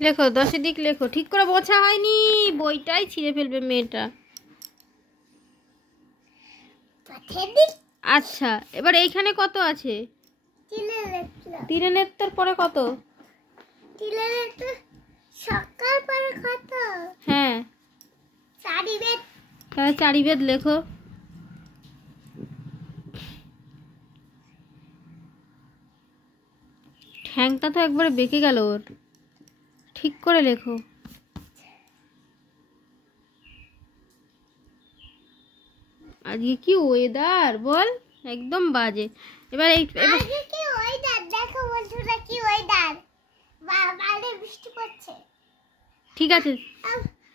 লেখো, 10 দিক লেখো। ঠিক করে বোঝা হয়নি, বইটাই ছিঁড়ে ফেলবে মেয়েটা। আচ্ছা, এবার এইখানে কত আছে? 3 নেত্তর পরে কত? সকাল পরে কত? হ্যাঁ, 4 বেদ। তাহলে 4 বেদ লেখো। ঠ্যাংটা তো একবারে বেঁকে গেল ওর। ঠিক করে লেখো। আজকে কি ওয়েদার বল, একদম বাজে। এবার আজকে কি ওয়েদার দেখো বন্ধুরা, কি ওয়েদার, বাইরে বৃষ্টি পড়ছে। ঠিক আছে,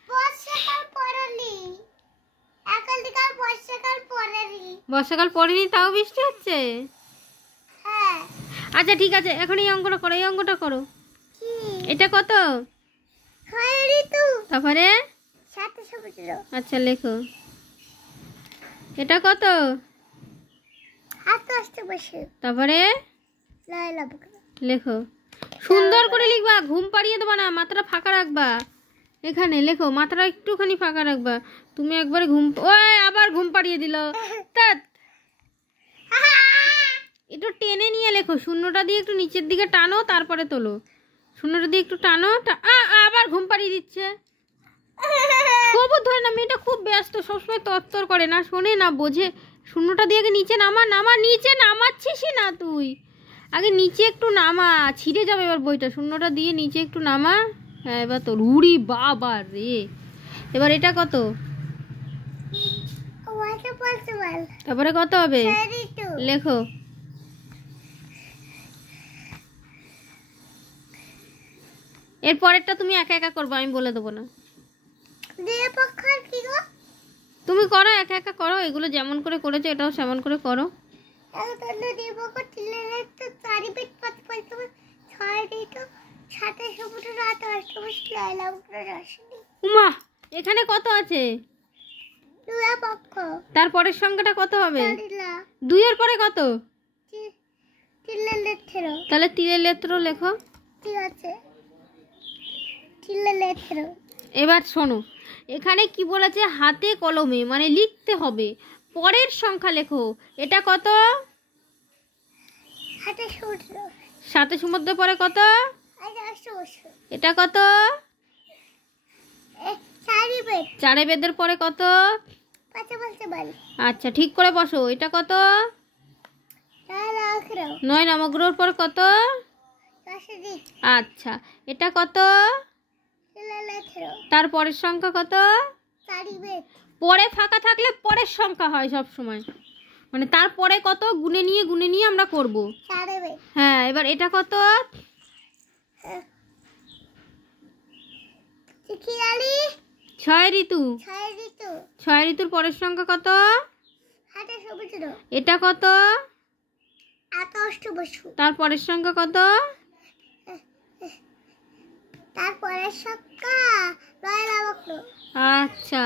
বর্ষাকাল পড়েনি, একালকাল বর্ষাকাল পড়েনি। বর্ষাকাল পড়েনি তাও বৃষ্টি হচ্ছে। হ্যাঁ। আচ্ছা ঠিক আছে, এখন এই অঙ্কটা করো, এই অঙ্কটা করো। কি এটা কত? ঋতু। তারপরে সাথে সমুদ্র। আচ্ছা লেখো। এটা কত? বসে। তারপরে লাইলা লেখো। সুন্দর করে লিখবা, ঘুম পাড়িয়ে দেবা না, মাথাটা ফাঁকা রাখবা। এখানে লেখো, মাথাটা একটুখানি ফাঁকা রাখবা। তুমি একবারে ওই আবার ঘুম পাড়িয়ে দিল। একটু টেনে নিয়ে লেখো, শূন্যটা দিয়ে একটু নিচের দিকে টানো, তারপরে তোলো। শূন্যটা দিয়ে একটু টানো, আবার ঘুম পাড়িয়ে দিচ্ছে। সবুজ ধরে না, মেয়েটা খুব ব্যস্ত, সবসময় তরতর করে, না শোনে না বোঝে। শূন্যটা দিয়ে আগে নিচে নামা, নিচে নামাচ্ছিসই না তুই। আগে নিচে একটু নামা, ছিঁড়ে যাবে এবার বইটা। শূন্যটা দিয়ে নিচে একটু নামা। হ্যাঁ এবার তো রুড়ি বাবা রে। এবার এটা কত? তারপরে কত হবে লেখো। এর পরেরটা তুমি একা একা করবো, আমি বলে দেবো না। তুমি করো, একা একা করো। এগুলো যেমন করে করেছো এটাও সেমন করে করো। উমা, এখানে কত আছে? তারপরের সংখ্যাটা কত হবে? 2 এর পরে কত? তাহলে 3 লেত্র লেখো। ঠিক আছে। এবার শোনো, এখানে কি বলেছে? হাতে কলমে, মানে লিখতে হবে। পরের সংখ্যা লেখো। এটা কত? সাথে সমুদ্র পরে কত? এটা কত? 4 বেদের পরে কত? আচ্ছা ঠিক করে বসো। এটা কত? 9 নবগ্রহর পর কত? আচ্ছা, এটা কত? তারপরের সংখ্যা কত? পরে ফাঁকা থাকলে পরের সংখ্যা হয় সব সময়, মানে তারপরে কত গুনে নিয়ে আমরা করব। হ্যাঁ, এবার এটা কত? 6 ঋতু। 6 ঋতুর পরের সংখ্যা কত? এটা কত? তারপরের সংখ্যা কত? আচ্ছা,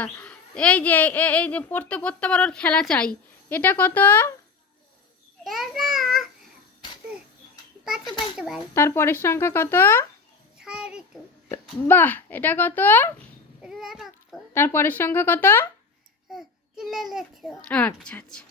এই যে পড়তে আবার ওর খেলা চাই। এটা কত? তারপরের সংখ্যা কত? বাহ, এটা কত? তারপরের সংখ্যা কত? আচ্ছা আচ্ছা।